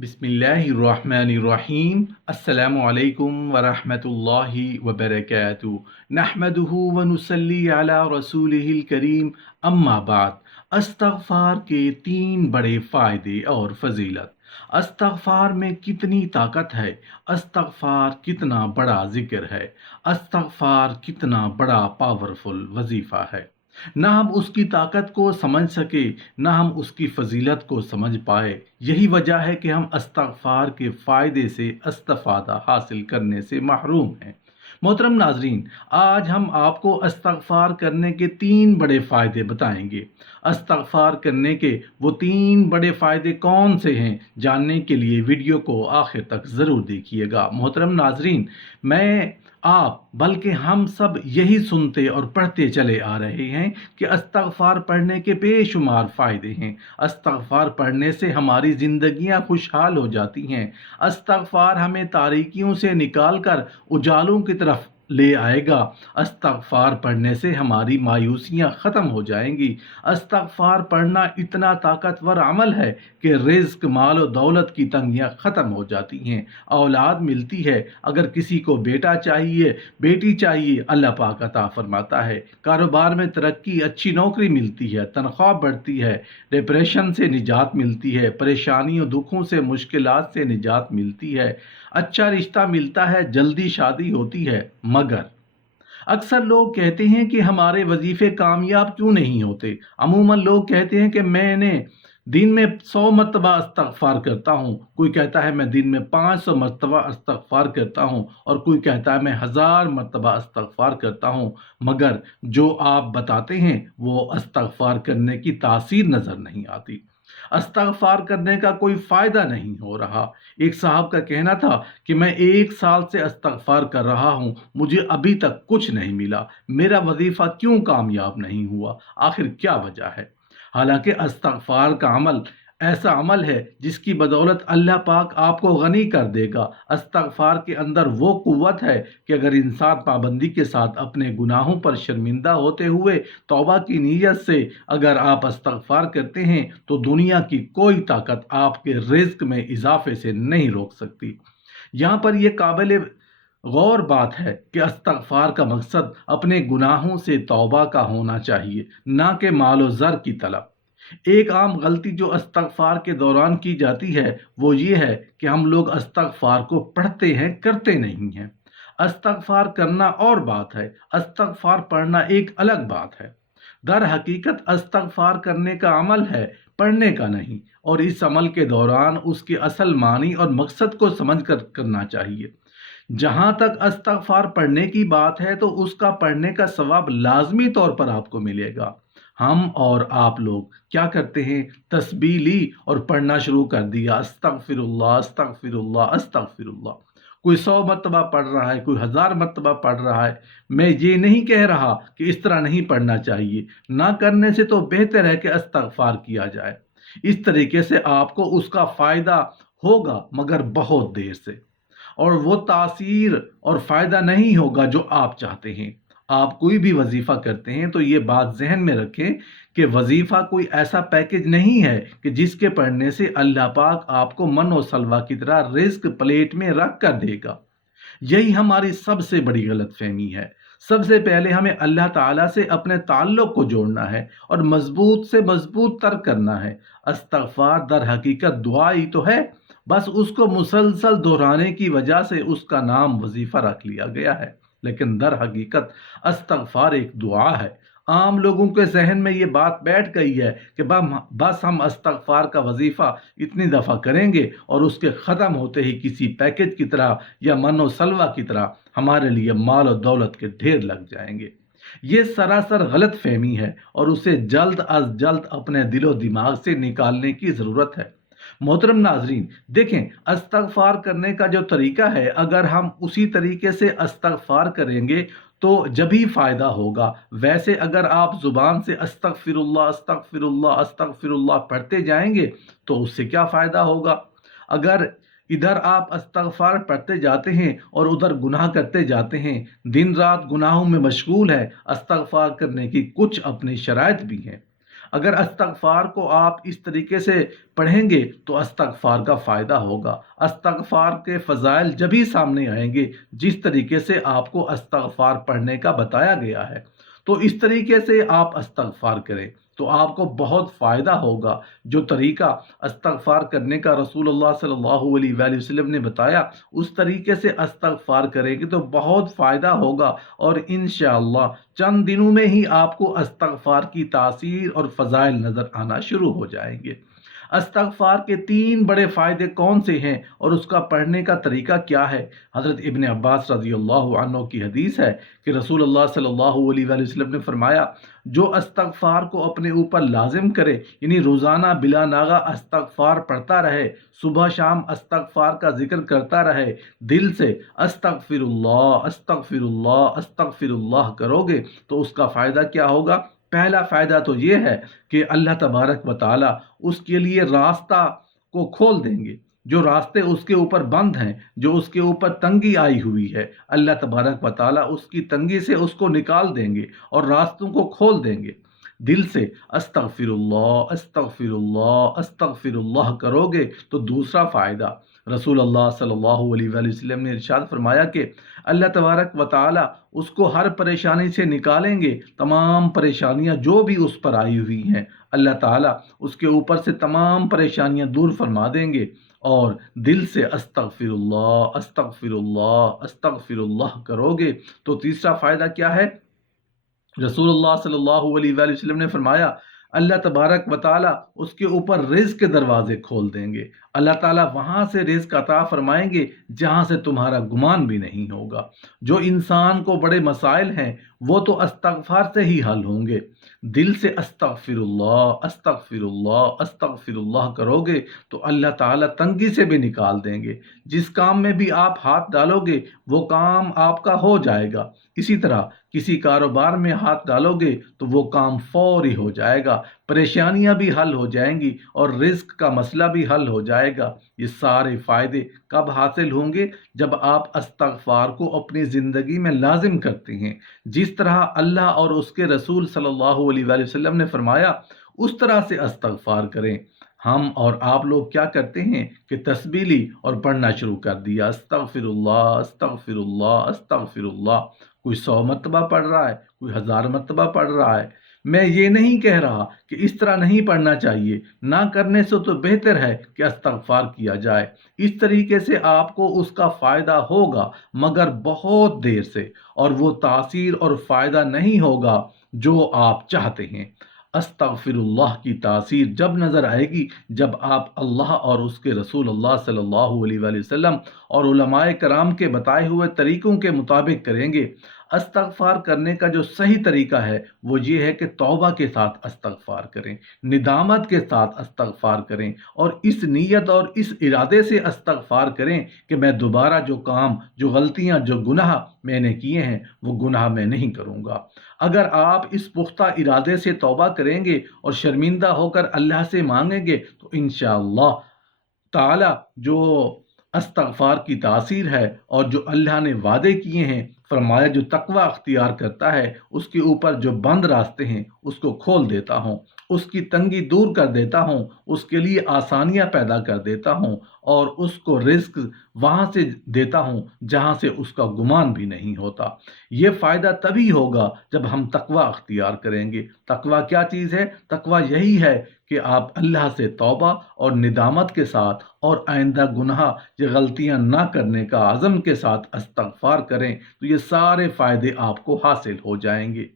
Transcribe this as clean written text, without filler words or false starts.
बिस्मिल्लाहिर्रहमानिर्रहीम। अस्सलामु अलैकुम वरहमतुल्लाहि वबरकातुहू। नहमदुहु व नुसल्ली अला रसूलिहिल करीम। अम्मा बाद। अस्तगफार के तीन बड़े फ़ायदे और फजीलत। अस्तगफार में कितनी ताकत है। अस्तगफार कितना बड़ा जिक्र है। अस्तगफार कितना बड़ा पावरफुल वजीफ़ा है। ना हम उसकी ताकत को समझ सके, ना हम उसकी फजीलत को समझ पाए। यही वजह है कि हम अस्तगफार के फ़ायदे से इस्तिफ़ादा हासिल करने से महरूम हैं। मोहतरम नाजरीन, आज हम आपको इस्तगफार करने के तीन बड़े फ़ायदे बताएंगे। इस्तगफार करने के वो तीन बड़े फ़ायदे कौन से हैं, जानने के लिए वीडियो को आखिर तक ज़रूर देखिएगा। मोहतरम नाजरीन, मैं आप बल्कि हम सब यही सुनते और पढ़ते चले आ रहे हैं कि इस्तगफार पढ़ने के बेशुमार फ़ायदे हैं। इस्तगफार पढ़ने से हमारी ज़िंदगियां खुशहाल हो जाती हैं। इस्तगफार हमें तारीकियों से निकाल कर उजालों की तरफ ले आएगा। इस्तगफार पढ़ने से हमारी मायूसियां ख़त्म हो जाएंगी। इस्तगफार पढ़ना इतना ताकतवर अमल है कि रिज़्क, माल और दौलत की तंगियां ख़त्म हो जाती हैं, औलाद मिलती है। अगर किसी को बेटा चाहिए, बेटी चाहिए, अल्लाह पाक अता फरमाता है। कारोबार में तरक्की, अच्छी नौकरी मिलती है, तनख्वाह बढ़ती है, डिप्रेशन से निजात मिलती है, परेशानियों दुखों से मुश्किलात से निजात मिलती है, अच्छा रिश्ता मिलता है, जल्दी शादी होती है। मगर अक्सर लोग कहते हैं कि हमारे वजीफे कामयाब क्यों नहीं होते। अमूमन लोग कहते हैं कि मैंने दिन में 100 मरतबा इस्तगफार करता हूँ, कोई कहता है मैं दिन में 500 मरतबा इस्तगफार करता हूँ, और कोई कहता है मैं 1000 मरतबा इस्तगफार करता हूँ। मगर जो आप बताते हैं वो इस्तगफार करने की तासीर नज़र नहीं आती। इस्तगफार करने का कोई फ़ायदा नहीं हो रहा। एक साहब का कहना था कि मैं 1 साल से इस्तगफार कर रहा हूँ, मुझे अभी तक कुछ नहीं मिला। मेरा वजीफ़ा क्यों कामयाब नहीं हुआ, आखिर क्या वजह है। हालांकि इस्तगफार का अमल ऐसा अमल है जिसकी बदौलत अल्लाह पाक आपको गनी कर देगा। इस्तगफार के अंदर वो कुव्वत है कि अगर इंसान पाबंदी के साथ अपने गुनाहों पर शर्मिंदा होते हुए तौबा की नीयत से अगर आप इस्तगफार करते हैं तो दुनिया की कोई ताकत आपके रिज़्क में इजाफे से नहीं रोक सकती। यहाँ पर यह काबिल गौर बात है कि इस्तगफार का मकसद अपने गुनाहों से तौबा का होना चाहिए, ना कि मालो ज़र की तलब। एक आम गलती जो इस्तगफार के दौरान की जाती है वो ये है कि हम लोग इस्तगफार को पढ़ते हैं, करते नहीं हैं। इस्तगफार करना और बात है, इस्तगफार पढ़ना एक अलग बात है। दर हकीकत इस्तगफार करने का अमल है, पढ़ने का नहीं, और इस अमल के दौरान उसके असल मानी और मकसद को समझ कर करना चाहिए। जहां तक इस्तगफार पढ़ने की बात है तो उसका पढ़ने का सवाब लाजमी तौर पर आपको मिलेगा। हम और आप लोग क्या करते हैं, तस्बीह ली और पढ़ना शुरू कर दिया, अस्तगफिरुल्लाह अस्तगफिरुल्लाह अस्तगफिरुल्लाह। कोई 100 मरतबा पढ़ रहा है, कोई 1000 मरतबा पढ़ रहा है। मैं ये नहीं कह रहा कि इस तरह नहीं पढ़ना चाहिए, ना करने से तो बेहतर है कि इस्तगफार किया जाए। इस तरीके से आपको उसका फ़ायदा होगा, मगर बहुत देर से, और वो तासीर और फ़ायदा नहीं होगा जो आप चाहते हैं। आप कोई भी वजीफ़ा करते हैं तो ये बात जहन में रखें कि वजीफ़ा कोई ऐसा पैकेज नहीं है कि जिसके पढ़ने से अल्लाह पाक आपको मन और सलवा की तरह रिज़्क प्लेट में रख कर देगा। यही हमारी सबसे बड़ी गलतफहमी है। सबसे पहले हमें अल्लाह ताला से अपने ताल्लुक़ को जोड़ना है और मजबूत से मजबूत तर करना है। इस्तगफार दर हकीकत दुआ ही तो है, बस उसको मुसलसल दोहराने की वजह से उसका नाम वजीफ़ा रख लिया गया है। लेकिन दर हकीकत इस्तगफार एक दुआ है। आम लोगों के जहन में ये बात बैठ गई है कि बस हम इस्तगफार का वजीफ़ा इतनी दफ़ा करेंगे और उसके ख़त्म होते ही किसी पैकेज की तरह या मनो सलवा की तरह हमारे लिए माल और दौलत के ढेर लग जाएंगे। ये सरासर गलत फहमी है और उसे जल्द अज जल्द अपने दिलो दिमाग से निकालने की ज़रूरत है। मोहतरम नाजरीन, देखें, इस्तगफार करने का जो तरीका है, अगर हम उसी तरीके से इस्तगफार करेंगे तो जब ही फ़ायदा होगा। वैसे अगर आप ज़ुबान से अस्तगफिरुल्लाह अस्तगफिरुल्लाह अस्तगफिरुल्लाह पढ़ते जाएंगे तो उससे क्या फ़ायदा होगा। अगर इधर आप इस्तगफार पढ़ते जाते हैं और उधर गुनाह करते जाते हैं, दिन रात गुनाहों में मशगूल है, इस्तगफार करने की कुछ अपनी शराइत भी हैं। اگر استغفار کو آپ اس طریقے سے پڑھیں گے تو استغفار کا فائدہ ہوگا۔ استغفار کے فضائل جبھی سامنے آئیں گے جس طریقے سے آپ کو استغفار پڑھنے کا بتایا گیا ہے۔ تو اس طریقے سے آپ استغفار کریں تو آپ کو بہت فائدہ ہوگا۔ جو طریقہ استغفار کرنے کا رسول اللہ صلی اللہ علیہ وآلہ وسلم نے بتایا، اس طریقے سے استغفار کریں گے تو بہت فائدہ ہوگا، اور انشاءاللہ چند دنوں میں ہی آپ کو استغفار کی تاثیر اور فضائل نظر آنا شروع ہو جائیں گے۔ استغفار کے 3 بڑے فائدے کون سے ہیں اور اس کا پڑھنے کا طریقہ کیا ہے؟ حضرت ابن عباس رضی اللہ عنہ کی حدیث ہے کہ رسول اللہ صلی اللہ علیہ وآلہ وسلم نے فرمایا، جو استغفار کو اپنے اوپر لازم کرے، یعنی روزانہ بلا ناغہ استغفار پڑھتا رہے، صبح شام استغفار کا ذکر کرتا رہے، دل سے استغفر اللہ استغفر اللہ استغفر اللہ کرو گے تو اس کا فائدہ کیا ہوگا؟ پہلا فائدہ تو یہ ہے کہ اللہ تبارک و تعالی اس کے لیے راستہ کو کھول دیں گے۔ جو راستے اس کے اوپر بند ہیں، جو اس کے اوپر تنگی آئی ہوئی ہے، اللہ تبارک و تعالی اس کی تنگی سے اس کو نکال دیں گے اور راستوں کو کھول دیں گے۔ دل سے استغفر اللہ استغفر اللہ کرو گے تو دوسرا فائدہ، رسول اللہ صلی اللہ علیہ وآلہ وسلم نے ارشاد فرمایا کہ اللہ تبارک و تعالی اس کو ہر پریشانی سے نکالیں گے۔ تمام پریشانیاں جو بھی اس پر آئی ہوئی ہیں، اللہ تعالی اس کے اوپر سے تمام پریشانیاں دور فرما دیں گے۔ اور دل سے استغفر اللہ استغفر اللہ کرو گے تو تیسرا فائدہ کیا ہے؟ رسول اللہ صلی اللہ علیہ وآلہ وسلم نے فرمایا، اللہ تبارک و تعالی اس کے اوپر رزق کے دروازے کھول دیں گے۔ اللہ تعالیٰ وہاں سے رزق عطا فرمائیں گے جہاں سے تمہارا گمان بھی نہیں ہوگا۔ جو انسان کو بڑے مسائل ہیں وہ تو استغفار سے ہی حل ہوں گے۔ دل سے استغفر اللہ استغفر اللہ کرو گے تو اللہ تعالیٰ تنگی سے بھی نکال دیں گے۔ جس کام میں بھی آپ ہاتھ ڈالو گے وہ کام آپ کا ہو جائے گا۔ اسی طرح کسی کاروبار میں ہاتھ ڈالو گے تو وہ کام فوری ہو جائے گا، پریشانیاں بھی حل ہو جائیں گی اور رزق کا مسئلہ بھی حل ہو جائے گا۔ یہ سارے فائدے کب حاصل ہوں گے؟ جب آپ استغفار کو اپنی زندگی میں لازم کرتے ہیں۔ جس طرح اللہ اور اس کے رسول صلی اللہ علیہ وآلہ وسلم نے فرمایا اس طرح سے استغفار کریں۔ ہم اور آپ لوگ کیا کرتے ہیں کہ تسبیح لی اور پڑھنا شروع کر دیا، استغفر اللہ استغفر اللہ۔ کوئی 100 مرتبہ پڑھ رہا ہے، کوئی 1000 مرتبہ پڑھ رہا ہے۔ میں یہ نہیں کہہ رہا کہ اس طرح نہیں پڑھنا چاہیے، نہ کرنے سے تو بہتر ہے کہ استغفار کیا جائے۔ اس طریقے سے آپ کو اس کا فائدہ ہوگا، مگر بہت دیر سے، اور وہ تاثیر اور فائدہ نہیں ہوگا جو آپ چاہتے ہیں۔ استغفر اللہ کی تاثیر جب نظر آئے گی جب آپ اللہ اور اس کے رسول اللہ صلی اللہ علیہ وآلہ وسلم اور علماء کرام کے بتائے ہوئے طریقوں کے مطابق کریں گے۔ استغفار کرنے کا جو صحیح طریقہ ہے وہ یہ ہے کہ توبہ کے ساتھ استغفار کریں، ندامت کے ساتھ استغفار کریں، اور اس نیت اور اس ارادے سے استغفار کریں کہ میں دوبارہ جو کام، جو غلطیاں، جو گناہ میں نے کیے ہیں وہ گناہ میں نہیں کروں گا۔ اگر آپ اس پختہ ارادے سے توبہ کریں گے اور شرمندہ ہو کر اللہ سے مانگیں گے تو انشاءاللہ تعالی جو استغفار کی تاثیر ہے اور جو اللہ نے وعدے کیے ہیں، فرمایا جو تقوی اختیار کرتا ہے اس کے اوپر جو بند راستے ہیں اس کو کھول دیتا ہوں، اس کی تنگی دور کر دیتا ہوں، اس کے لیے آسانیاں پیدا کر دیتا ہوں، اور اس کو رزق وہاں سے دیتا ہوں جہاں سے اس کا گمان بھی نہیں ہوتا۔ یہ فائدہ تبھی ہوگا جب ہم تقوی اختیار کریں گے۔ تقوی کیا چیز ہے؟ تقوی یہی ہے کہ آپ اللہ سے توبہ اور ندامت کے ساتھ اور آئندہ گناہ یا غلطیاں نہ کرنے کا عزم کے ساتھ استغفار کریں تو یہ سارے فائدے آپ کو حاصل ہو جائیں گے۔